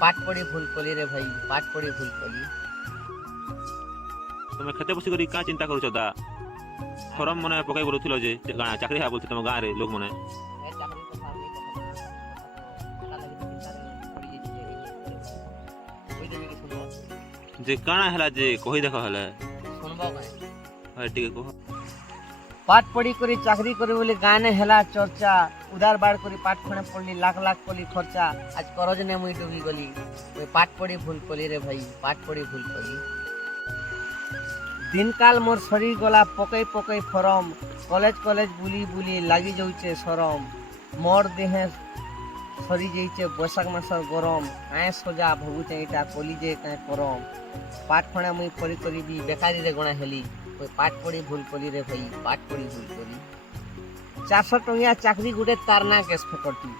পাঠ পড়ি ভুল কলি রে ভাই, পাঠ পড়ি ভুল কলি। তুমি খেতে বসি করি কাঁ চিন্তা করছো দা? ফরম মনে পকাই বলুছিল যে চাকরি হ্যাঁ বলছে তোমার গাঁরে লোক মনে। এ চাকরির কথা আমি কথা না, কথা তো টাকা লাগি চিন্তা পড়ি যেতে ওই দেবি কি শুনবো? যে কাଣା হেলা যে কহি দেখো হেলে। শুনবো কাই? হয় ঠিক কহ। পাঠ পড়ি করে চাকরি করে বলে গানে হেলা চর্চা, উদার বার করে পাঠ ফোনে পড়লি লাখ লাখ কলি খরচা, আজ করজনে মুই ডুবি গলি। ওই পাঠ পড়ি ভুল কলি রে ভাই, পাঠ পড়ি ভুল কলি। দিনকাল মোর শরীর গলা পকাই পকাই ফরম, কলেজ কলেজ বুলি বুলি লাগি যাউছে সরম। মোর দেহে সরি যাইছে বৈশাখ মাসের গরম, আয় সোজা ভগুছে এটা কলি যে কায় করম। পাঠ ফোনে মুই পড়ি করিবি বেকারি রে গণা হেলি, ওই পাঠ পড়ি ভুল কলি রে ভাই, পাঠ পড়ি ভুল কলি। 400 টঙ্কিয়া চাকরি গুটে তার না গ্যাস ফেকটি,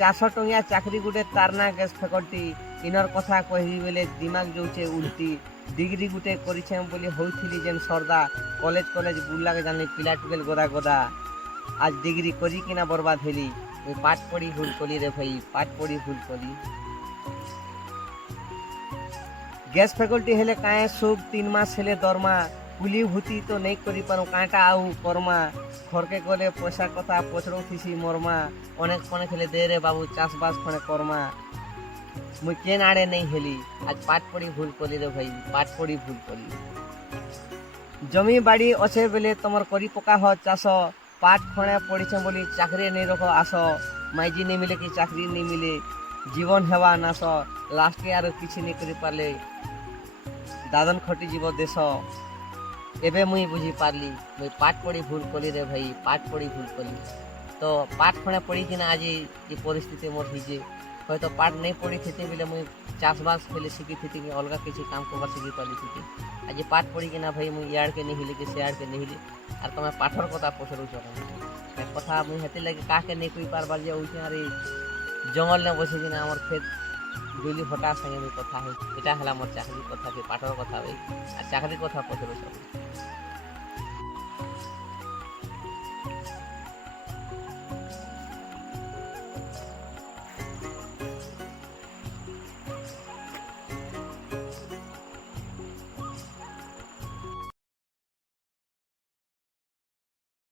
400 টঙ্কিয়া চাকরি গুটে তার না গ্যাস ফেকটি। ইনর কথা কহি বেলে দিমাগ যাউছে উল্টি, ডিগ্রি গুটে করিছে বলি হইছিলি যেন সর্দা, কলেজ কলেজ বুলাকে জানি পিলা টুকেল গোদা গোদা, আজ ডিগ্রি করি কিনা বরবাদ হেলি। ওই পাঠ পড়ি ভুল কলি রে ভাই, পাঠ পড়ি ভুল কলি। গ্যাস ফ্যাকল্টি হেলে কায়ে সুখ 3 মাস হেলে দরমা, কুলি ভূতি তো নেই করি পারো কাঁটা আউ কর্মা। ঘরকে গলে পয়সা কথা পছড়ো থিসি মরমা, অনেক অনেক হেলে দে রে বাবু চাষবাস ফোনে কর্মা। মুই কেন আড়ে নেই হেলি, আজ পাঠ পড়ি ভুল কলি রে ভাই, পাঠ পড়ি ভুল কলি। জমি বাড়ি অছে বেলে তোমার করি পকা হ চাষ, পাঠ ফোনে পড়িছে বলি চাকরি নেই রখ আস। মাইজি নেই মিলে কি চাকরি নেই মিলে, জীবন হেবা নাশ। লাস্টে আর কিছু নেই করি পারলে দাদন খটি জীব দেশ। এবে মুই বুঝি পারলি, মুই পাঠ পড়ি ভুল কলি রে ভাই, পাঠ পড়ি ভুল কলি। তো পাঠ ফোনে পড়ি কিনা আজ এই পরিস্থিতি মোর হিজে, হয়তো পাঠ নেই পড়ি খেতে বলে মুই চাষবাস ফেলে শিখি থিতি কি অলগা কিছু কাম করবার শিখি পারি থিতি। আজ পাঠ পড়ি কিনা ভাই মুই ইয়ারকে নিহিলি কি সে আড়কে নিহিলি, আর তোমার পাঠর কথা পছরুছ এক কথা মুই হেতে লাগে কাকে নেই কই পারবার যে ওইখানে আর জঙ্গল নে বসে কিনা আমার ক্ষেত ডুলি ফটার সঙ্গে আমি কথা হই। এটা হলো আমার চাকরির কথা, পাঠর কথা হই, আর চাকরির কথা পছরুছ।